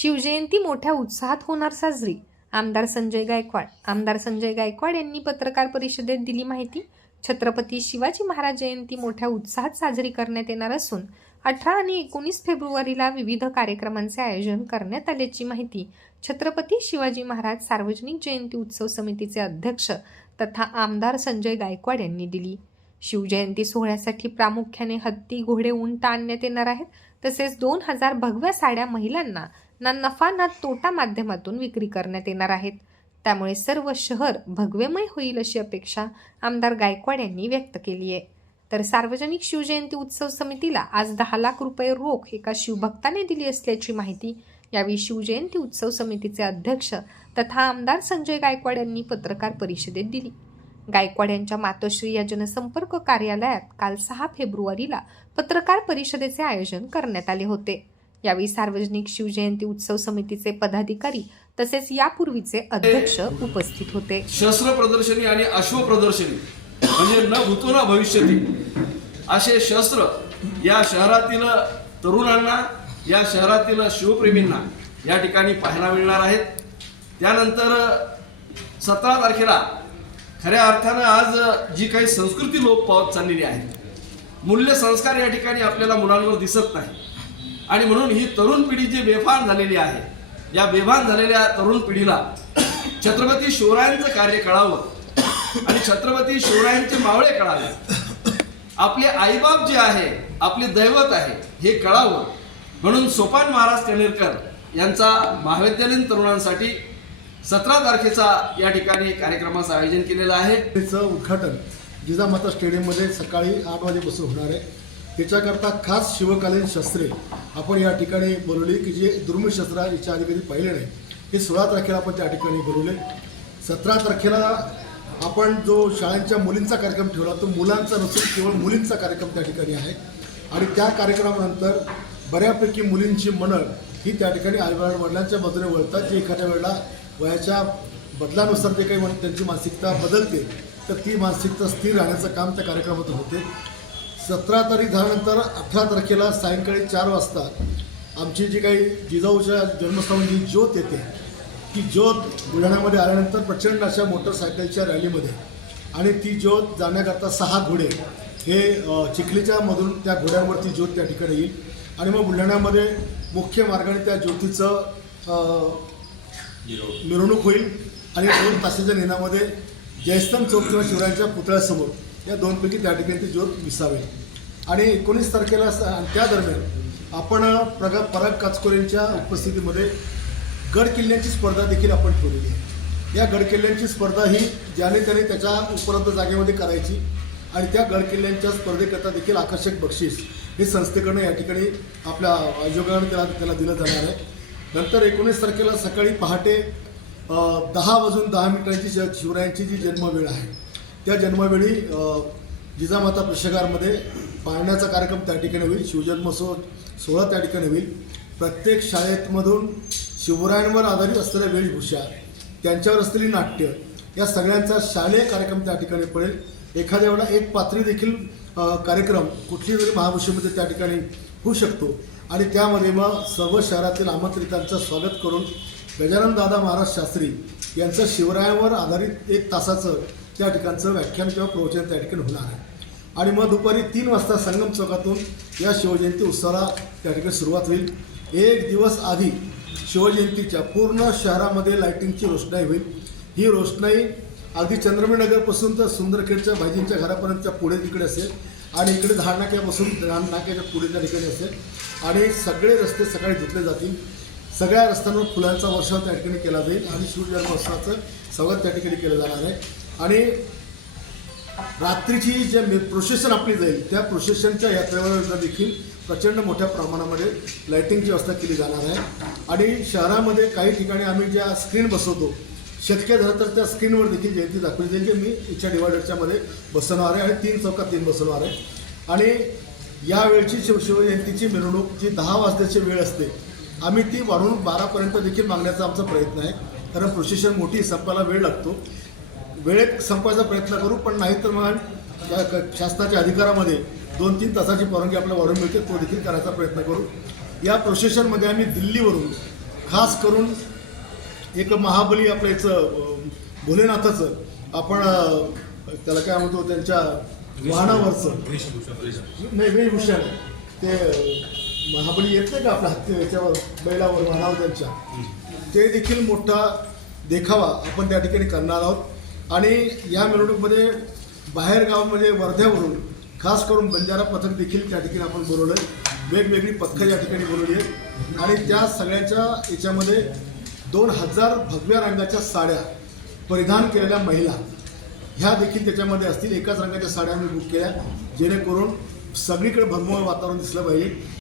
शिवजयंती मोठ्या उत्साहात होणार साजरी. आमदार संजय गायकवाड. आमदार संजय गायकवाड यांनी पत्रकार परिषदेत दिली माहिती. छत्रपती शिवाजी महाराज जयंती मोठ्या उत्साहात साजरी करण्यात येणार असून अठरा आणि एकोणीस फेब्रुवारीला विविध कार्यक्रमांचे आयोजन करण्यात आल्याची माहिती छत्रपती शिवाजी महाराज सार्वजनिक जयंती उत्सव समितीचे अध्यक्ष तथा आमदार संजय गायकवाड यांनी दिली. शिवजयंती सोहळ्यासाठी प्रामुख्याने हत्ती घोडे उंट आणण्यात येणार आहेत. तसेच दोन हजार भगव्या साड्या महिलांना ना नफा ना तोटा माध्यमातून विक्री करण्यात येणार आहेत. त्यामुळे सर्व शहर भगवेमय होईल अशी अपेक्षा आमदार गायकवाड यांनी व्यक्त केली आहे. तर सार्वजनिक शिवजयंती उत्सव समितीला आज दहा लाख रुपये रोख एका शिवभक्ताने दिली असल्याची माहिती यावेळी शिवजयंती उत्सव समितीचे अध्यक्ष तथा आमदार संजय गायकवाड यांनी पत्रकार परिषदेत दिली. गायकवाड यांच्या मातोश्री या जनसंपर्क कार्यालयात काल सहा फेब्रुवारीला पत्रकार परिषदेचे आयोजन करण्यात आले होते. यावेळी सार्वजनिक शिवजयंती उत्सव समितीचे पदाधिकारी तसेच यापूर्वीचे अध्यक्ष उपस्थित होते. शस्त्र प्रदर्शनी आणि अश्व प्रदर्शनी म्हणजे न भूतो न भविष्यती असे शस्त्र या शहरातील तरुणांना या शहरातील शिवप्रेमींना या ठिकाणी पाहायला मिळणार आहेत. त्यानंतर सतरा तारखेला खऱ्या अर्थानं आज जी काही संस्कृती लोप पावत चाललेली आहे मूल्य संस्कार या ठिकाणी आपल्याला मुलांवर दिसत नाही. आणि म्हणून ही तरुण पिढी जी बेफान झालेली आहे या बेभान झालेल्या तरुण पिढीला छत्रपती शिवरायांचं कार्य कळावं आणि छत्रपती शिवरायांचे मावळे कळावे. आपले आईबाप जे आहे आपले दैवत आहे हे कळावं. म्हणून सोपान महाराज कनेरकर यांचा महाविद्यालयीन तरुणांसाठी सतरा तारखेचा या ठिकाणी कार्यक्रमाचं आयोजन केलेलं आहे. त्याचं उद्घाटन जिजामाता स्टेडियममध्ये सकाळी आठ वाजेपासून होणार आहे. त्याच्याकरता खास शिवकालीन शस्त्रे. आपण या ठिकाणी बनवली की जे दुर्मिळ शस्त्र याच्या आधी कधी पाहिले नाही. हे सोळा तारखेला आपण त्या ठिकाणी बनवले सतरा तारखेला आपण जो शाळांच्या मुलींचा कार्यक्रम ठेवला तो मुलांचा नसून केवळ मुलींचा कार्यक्रम त्या ठिकाणी आहे. आणि त्या कार्यक्रमानंतर बऱ्यापैकी मुलींची मनं ही त्या ठिकाणी आई वडिलांच्या बाजूने वळतात. जे एखाद्या वेळेला वयाच्या बदलानुसार जे काही त्यांची मानसिकता बदलते तर ती मानसिकता स्थिर राहण्याचं काम त्या कार्यक्रमातून होते. सतरा तारीख झाल्यानंतर अठरा तारखेला सायंकाळी चार वाजता आमची जी काही जिजाऊच्या जन्मस्थानी जी ज्योत येते ती ज्योत बुलढाण्यामध्ये आल्यानंतर प्रचंड अशा मोटरसायकलच्या रॅलीमध्ये आणि ती ज्योत जाण्याकरता सहा घोडे हे चिखलीच्या मधून त्या घोड्यांवरती ज्योत त्या ठिकाणी येईल. आणि मग बुलढाण्यामध्ये मुख्य मार्गाने त्या ज्योतीचं मिरवणूक होईल आणि दोन तासाच्या निनामध्ये जयस्तंभ चौक किंवा शिवरायांच्या पुतळ्यासमोर या दोनपैकी त्या ठिकाणी ते ज्योत विसावे आणि एकोणीस तारखेला त्या दरम्यान आपण प्रग पराग काचकोरेंच्या उपस्थितीमध्ये गड किल्ल्यांची स्पर्धा देखील आपण ठेवलेली आहे. या गड किल्ल्यांची स्पर्धा ही ज्याने त्याने त्याच्या उपलब्ध जागेमध्ये करायची आणि त्या गड किल्ल्यांच्या स्पर्धेकरता देखील आकर्षक बक्षीस हे संस्थेकडनं या ठिकाणी आपल्या आयोगाने त्याला त्याला दिलं जाणार आहे. नंतर एकोणीस तारखेला सकाळी पहाटे दहा वाजून दहा मिनिटांची श- शिवरायांची जी जन्मवेळ आहे त्या जन्मवेळी जिजामाता प्रशगारमध्ये पाळण्याचा कार्यक्रम त्या ठिकाणी होईल. शिवजन्मोत्सव सोहळा त्या ठिकाणी होईल. प्रत्येक शाळेतमधून शिवरायांवर आधारित असलेल्या वेशभूषा त्यांच्यावर असलेली नाट्य या सगळ्यांचा शालेय कार्यक्रम त्या ठिकाणी पडेल. एखाद्या वेळा एक पात्री देखील कार्यक्रम कुठली तरी महाभूषेमध्ये त्या ठिकाणी होऊ शकतो. आणि त्यामध्ये मग सर्व शहरातील आमंत्रितांचं स्वागत करून गजानन दादा महाराज शास्त्री यांचं शिवरायावर आधारित एक तासाचं त्या ठिकाणचं व्याख्यान किंवा प्रवचन त्या ठिकाणी होणार आहे. आणि मग दुपारी तीन वाजता संगम चौकातून या शिवजयंती उत्सवाला त्या ठिकाणी सुरुवात होईल. एक दिवस आधी शिवजयंतीच्या पूर्ण शहरामध्ये लाईटिंगची रोषणाई होईल. ही रोषणाई अगदी चंद्रमीनगरपासून तर सुंदरखेडच्या भाजींच्या घरापर्यंतच्या पुढे तिकडे असेल आणि इकडे धाड नाक्यापासून नाक्याच्या पुढे त्या ठिकाणी असेल. आणि सगळे रस्ते सकाळी धुतले जातील. सगळ्या रस्त्यांवर फुलांचा वर्षाव त्या ठिकाणी केला जाईल आणि शिवजन्मोत्सवाचं स्वागत त्या ठिकाणी केलं जाणार आहे. आणि रात्रीची जे प्रोसेशन आपली जाईल त्या प्रोसेशनच्या यात्रेवर देखील प्रचंड मोठ्या प्रमाणामध्ये लाईटिंगची व्यवस्था केली जाणार आहे. आणि शहरामध्ये काही ठिकाणी आम्ही ज्या स्क्रीन बसवतो शक्य झालं तर त्या स्क्रीनवर देखील जयंती दाखवली जाईल जे मी इच्छा डिवायडरच्यामध्ये बसवणार आहे आणि तीन चौकात तीन बसवणार आहे. आणि या वेळची शिव शिवजयंतीची मिरवणूक जी दहा वाजताची वेळ असते आम्ही ती वाढवून बारापर्यंत देखील मागण्याचा आमचा प्रयत्न आहे. कारण प्रोसेशन मोठी संपायला वेळ लागतो. वेळेत संपायचा प्रयत्न करू पण नाही तर मग शासनाच्या अधिकारामध्ये दोन तीन तासाची परवानगी आपल्याला वाढून मिळते तो देखील करायचा प्रयत्न करू. या प्रोसेशनमध्ये आम्ही दिल्लीवरून खास करून एक महाबली आपलं याचं भोलेनाथाचं आपण त्याला काय म्हणतो त्यांच्या वाहनावरचं. नाही वेशभूषा. नाही. ते महाबळी येत नाही का आपल्या हत्ती याच्यावर बैलावर वाहनावर त्यांच्या? ते देखील मोठा देखावा आपण त्या ठिकाणी करणार आहोत. आणि या मिरवणुकीमध्ये बाहेर गावामध्ये म्हणजे वर्ध्यावरून खास करून बंजारा पथक देखील त्या ठिकाणी आपण बोलवलं आहे वेगवेगळी पथकं या ठिकाणी बोलवली आहेत. आणि त्या सगळ्याच्या याच्यामध्ये दोन हजार भगव्या रंगाच्या साड्या परिधान केलेल्या महिला ह्या देखील त्याच्यामध्ये असतील. एकाच रंगाच्या साड्या आम्ही बुक केल्या. जेणेकरून सगळीकडे भरमोळ वातावरण दिसलं पाहिजे.